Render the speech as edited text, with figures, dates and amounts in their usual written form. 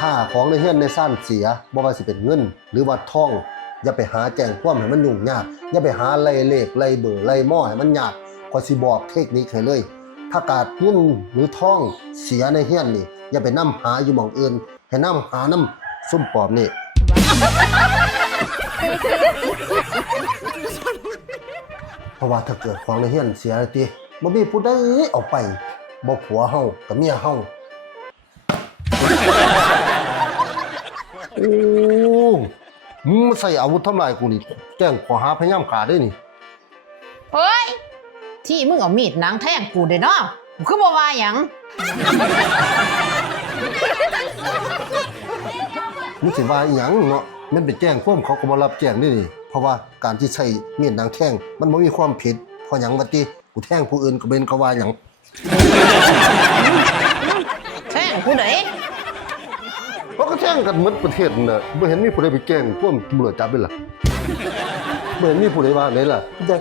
ถ้าของในเฮือนในซ่านเสียบ่ว่าสิเป็นเงินหรือว่าทองอย่าไปหาแจ้งความให้มันยุ่งยากอย่าไปหาไล่เลขไล่เบอร์ไล่หม้อให้มันยากขอยสิบอกเทคนิคให้เลยถ้ากาดเงินหรือทองเสียในเฮือนนี่อย่าไปนำหาอยู่หม่องอื่นให้นำหานำซุ่มปอบนี่ เพราะว่าถ้าเกิดของในเฮือนเสียติบ่มีผู้ใดเอาไปบ่ผัวเฮากับเมียเฮาโอ้มึงมาใส่อาวุธทำลายกูนี่แจ้งข้อหาพยายามฆ่าได้นี่ เฮ้ยที่มึงเอามีดหนังแทงกูเด้เนาะกูคือบ่ว่าหยัง มึงสิว่าอีหยังเนาะมันไปแจ้งความเขาก็บ่รับแจ้งนี่เพราะว่าการที่ใช้มีดนางแท่งมันบ่มีความผิดเพราะหยังว่าติกูแท่งผู้อื่นก็เป็นก็ว่าหยัง แทงกูเด้ เพราะก็แท่งกันหมดประเทศน่ะบ่เห็นมีผู้ใดไปแจ้งความตำรวจจับเลยล่ะบ่เห็นมีผู้ใดว่าไหนล่ะแต่